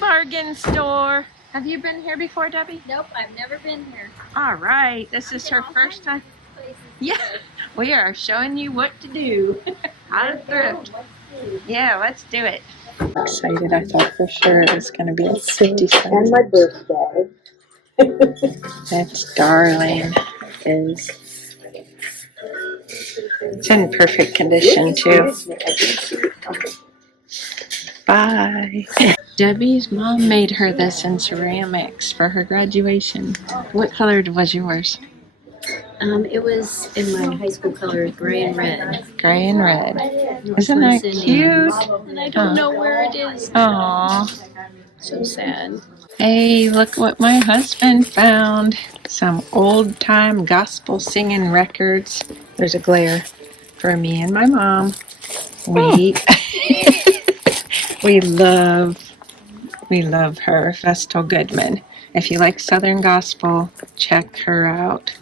bargain store. Have you been here before, Debbie? Nope, I've never been here. All right, this is her first time. Yeah, we are showing you what to do. How to thrift. Yeah, let's do it. Excited, I thought for sure it was going to be like 50 cents. And my birthday. That's darling. It's in perfect condition too. Bye. Debbie's mom made her this in ceramics for her graduation. What color was yours? It was in my high school colors, gray and red. Gray and red. Isn't that cute? And I don't know where it is. Aww. So sad. Hey, look what my husband found. Some old time gospel singing records. There's a glare for me and my mom. We love her, Vestal Goodman. If you like Southern gospel, check her out.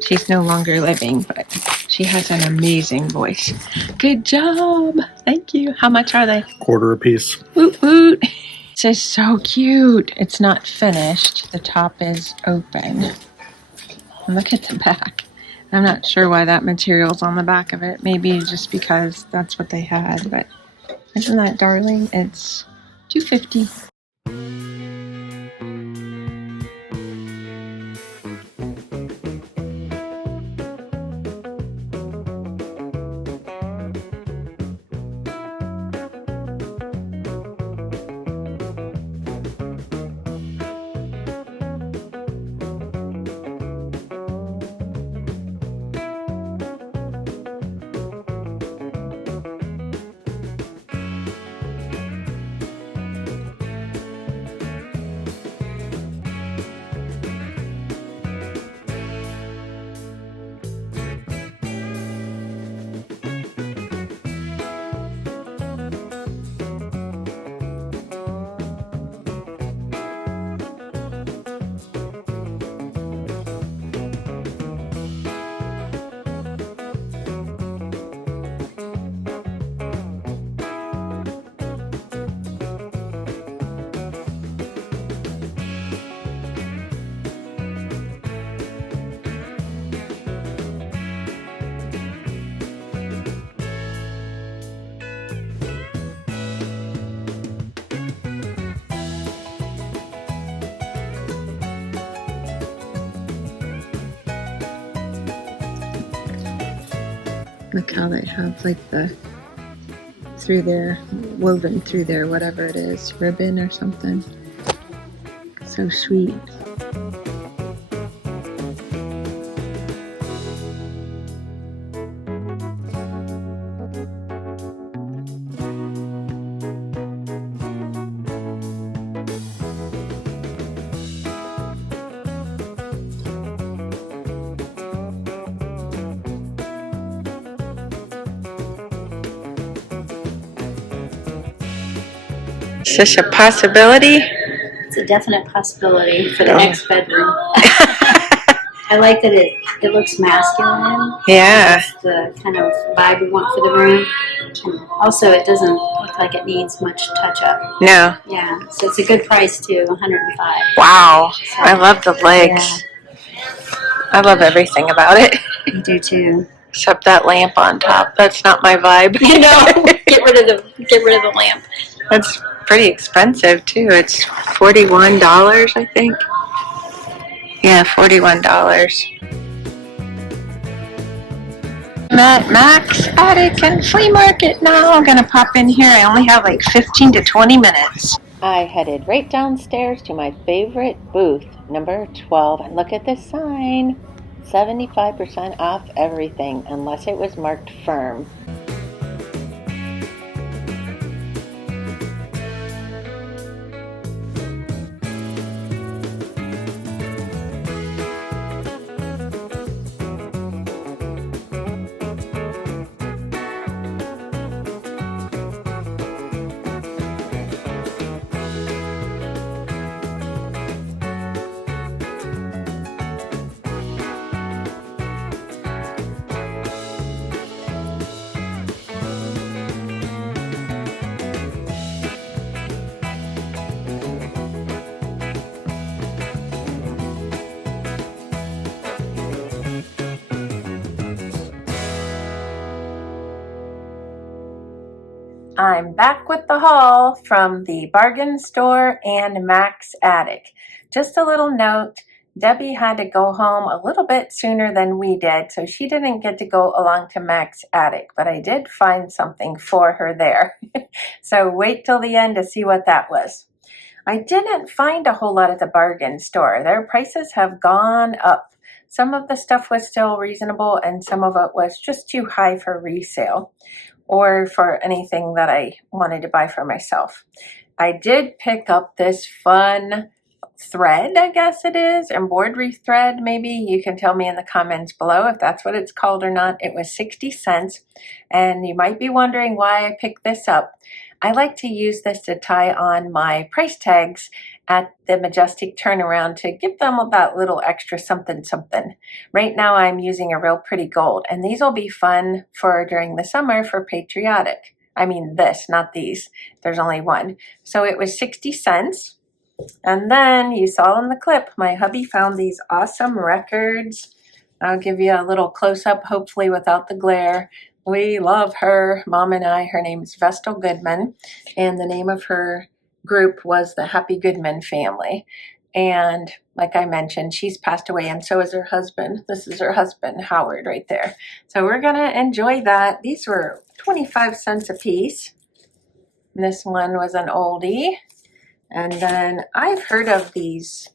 She's no longer living, but she has an amazing voice. Good job. Thank you. How much are they? $1 a piece. Woot woot. This is so cute. It's not finished. The top is open. Look at the back. I'm not sure why that material's on the back of it. Maybe just because that's what they had, but isn't that darling? It's $2.50. Look how they have like the through there, woven through there, whatever it is, ribbon or something. So sweet. Is this a possibility? It's a definite possibility for the next bedroom. I like that it looks masculine. Yeah. It's the kind of vibe we want for the room. And also, it doesn't look like it needs much touch up. No. Yeah, so it's a good price too, $105. Wow. So, I love the legs. Yeah. I love everything about it. You do too. Except that lamp on top. That's not my vibe. You know, get rid of the lamp. That's pretty expensive too. It's $41, I think. Yeah, $41. I'm at macsattic and Flea Market now. I'm gonna pop in here. I only have like 15 to 20 minutes. I headed right downstairs to my favorite booth, number 12, and look at this sign. 75% off everything, unless it was marked firm. I'm back with the haul from the bargain store and macsattic. Just a little note, Debbie had to go home a little bit sooner than we did, so she didn't get to go along to macsattic, but I did find something for her there. So wait till the end to see what that was. I didn't find a whole lot at the bargain store. Their prices have gone up. Some of the stuff was still reasonable and some of it was just too high for resale or for anything that I wanted to buy for myself. I did pick up this fun thread, I guess it is, embroidery thread maybe. You can tell me in the comments below if that's what it's called or not. It was 60 cents, and you might be wondering why I picked this up. I like to use this to tie on my price tags at the Majestic Turnaround to give them that little extra something something. Right now I'm using a real pretty gold, and these will be fun for during the summer for patriotic. I mean this, not these. There's only one. So it was 60 cents. And then you saw in the clip, my hubby found these awesome records. I'll give you a little close-up, hopefully without the glare. We love her, Mom and I. Her name is Westville Goodman, and the name of her group was the Happy Goodman family. And like I mentioned, she's passed away, and so is her husband. This is her husband, Howard, right there. So we're going to enjoy that. These were 25 cents a piece. This one was an oldie. And then I've heard of this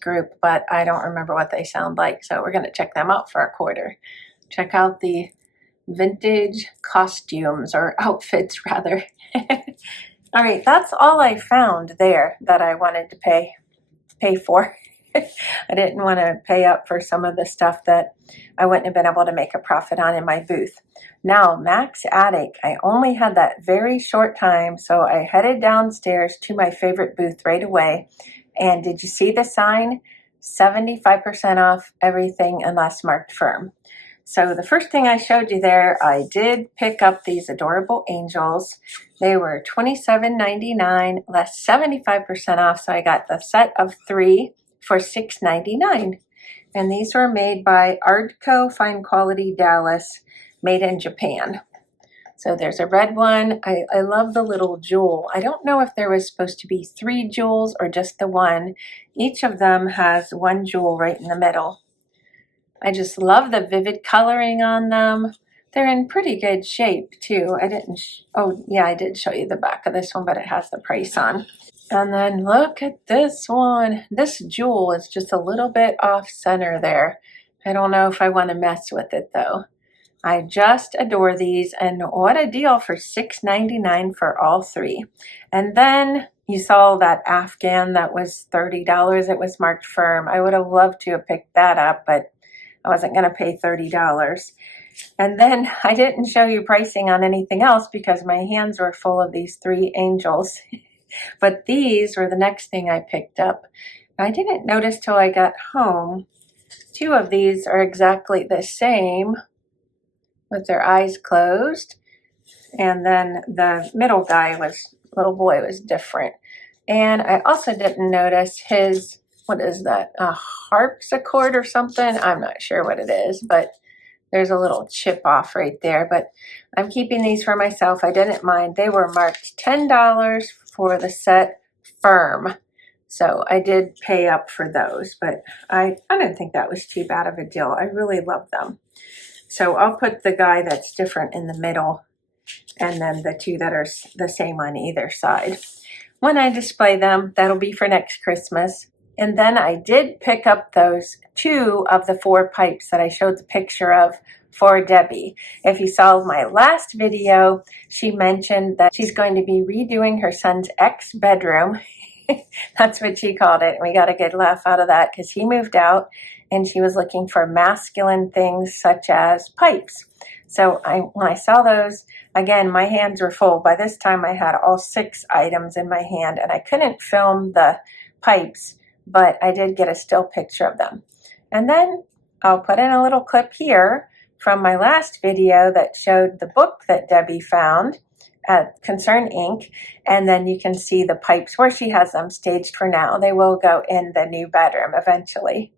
group, but I don't remember what they sound like. So we're going to check them out for a quarter. Check out the vintage costumes, or outfits rather. All right, that's all I found there that I wanted to pay for. I didn't want to pay up for some of the stuff that I wouldn't have been able to make a profit on in my booth. Now, macsattic, I only had that very short time, so I headed downstairs to my favorite booth right away. And did you see the sign? 75% off everything unless marked firm. So the first thing I showed you there, I did pick up these adorable angels. They were $27.99 less 75% off, so I got the set of 3 for $6.99. And these were made by Ardco Fine Quality Dallas, made in Japan. So there's a red one. I love the little jewel. I don't know if there was supposed to be 3 jewels or just the one. Each of them has 1 jewel right in the middle. I just love the vivid coloring on them. They're in pretty good shape too. I did show you the back of this one, but it has the price on. And then look at this one. This jewel is just a little bit off center there. I don't know if I want to mess with it though. I just adore these, and what a deal for $6.99 for all 3. And then you saw that Afghan that was $30. It was marked firm. I would have loved to have picked that up, but I wasn't going to pay $30. And then I didn't show you pricing on anything else because my hands were full of these 3 angels. But these were the next thing I picked up. I didn't notice till I got home. 2 of these are exactly the same with their eyes closed. And then the middle little boy was different. And I also didn't notice his, what is that, a harpsichord or something? I'm not sure what it is, but there's a little chip off right there. But I'm keeping these for myself. I didn't mind. They were marked $10 for the set firm. So I did pay up for those, but I didn't think that was too bad of a deal. I really love them. So I'll put the guy that's different in the middle, and then the 2 that are the same on either side. When I display them, that'll be for next Christmas. And then I did pick up those 2 of the 4 pipes that I showed the picture of for Debbie. If you saw my last video, she mentioned that she's going to be redoing her son's ex-bedroom. That's what she called it. We got a good laugh out of that because he moved out and she was looking for masculine things such as pipes. So when I saw those, again, my hands were full. By this time I had all 6 items in my hand and I couldn't film the pipes, but I did get a still picture of them. And then I'll put in a little clip here from my last video that showed the book that Debbie found at Concern Inc. And then you can see the pipes where she has them staged for now. They will go in the new bedroom eventually.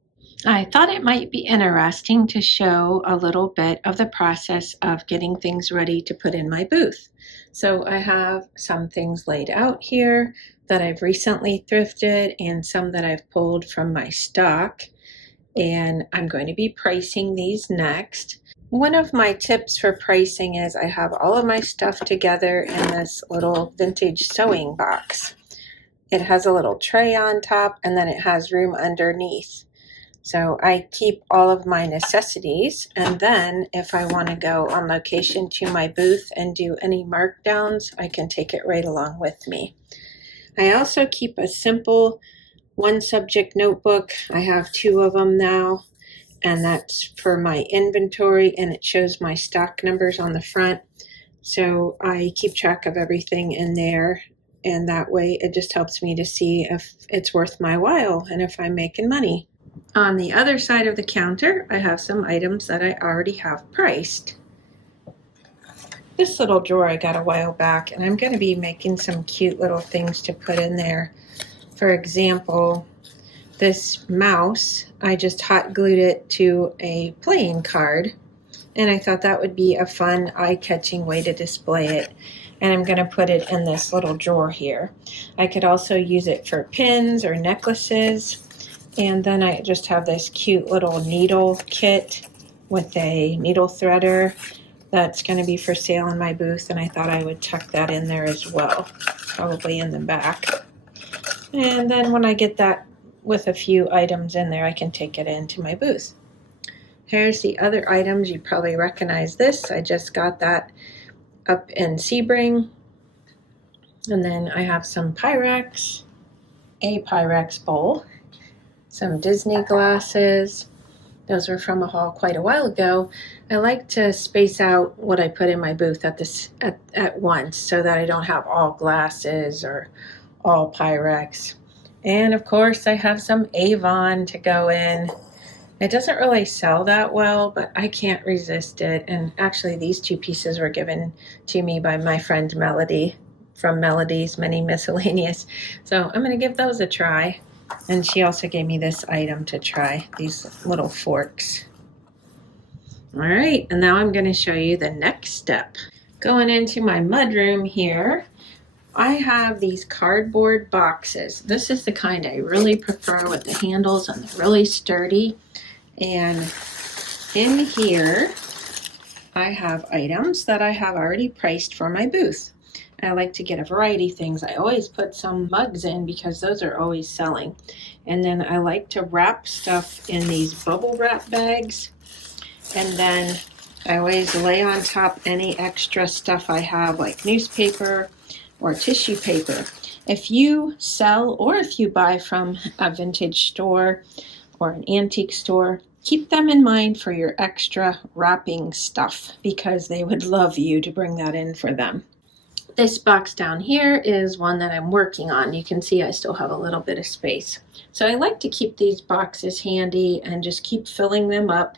I thought it might be interesting to show a little bit of the process of getting things ready to put in my booth. So I have some things laid out here that I've recently thrifted and some that I've pulled from my stock, and I'm going to be pricing these next. One of my tips for pricing is I have all of my stuff together in this little vintage sewing box. It has a little tray on top and then it has room underneath. So I keep all of my necessities, and then if I want to go on location to my booth and do any markdowns, I can take it right along with me. I also keep a simple one subject notebook. I have 2 of them now, and that's for my inventory, and it shows my stock numbers on the front. So I keep track of everything in there, and that way it just helps me to see if it's worth my while and if I'm making money. On the other side of the counter, I have some items that I already have priced. This little drawer I got a while back, and I'm going to be making some cute little things to put in there. For example, this mouse, I just hot glued it to a playing card, and I thought that would be a fun, eye-catching way to display it. And I'm going to put it in this little drawer here. I could also use it for pins or necklaces. And then I just have this cute little needle kit with a needle threader that's going to be for sale in my booth, and I thought I would tuck that in there as well, probably in the back. And then when I get that with a few items in there, I can take it into my booth. Here's the other items. You probably recognize this. I just got that up in Sebring. And then I have some Pyrex, a Pyrex bowl, some Disney glasses. Those were from a haul quite a while ago. I like to space out what I put in my booth at once so that I don't have all glasses or all Pyrex. And of course I have some Avon to go in. It doesn't really sell that well, but I can't resist it. And actually these 2 pieces were given to me by my friend Melody from Melody's Many Miscellaneous. So I'm going to give those a try. And she also gave me this item to try, these little forks. All right, and now I'm going to show you the next step. Going into my mudroom here, I have these cardboard boxes. This is the kind I really prefer, with the handles and they're really sturdy. And in here, I have items that I have already priced for my booth. I like to get a variety of things. I always put some mugs in because those are always selling. And then I like to wrap stuff in these bubble wrap bags. And then I always lay on top any extra stuff I have, like newspaper or tissue paper. If you sell or if you buy from a vintage store or an antique store, keep them in mind for your extra wrapping stuff because they would love you to bring that in for them. This box down here is one that I'm working on. You can see I still have a little bit of space. So I like to keep these boxes handy and just keep filling them up.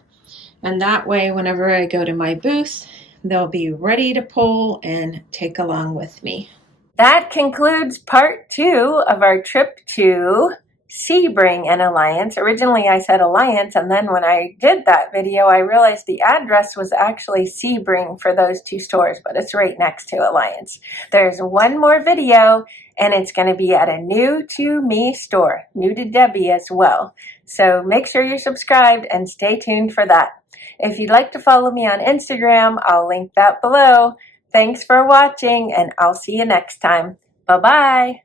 And that way, whenever I go to my booth, they'll be ready to pull and take along with me. That concludes part 2 of our trip to Sebring and Alliance. Originally I said Alliance, and then when I did that video I realized the address was actually Sebring for those 2 stores, but it's right next to Alliance. There's one more video and it's going to be at a new to me store, new to Debbie as well. So make sure you're subscribed and stay tuned for that. If you'd like to follow me on Instagram, I'll link that below. Thanks for watching, and I'll see you next time. Bye-bye.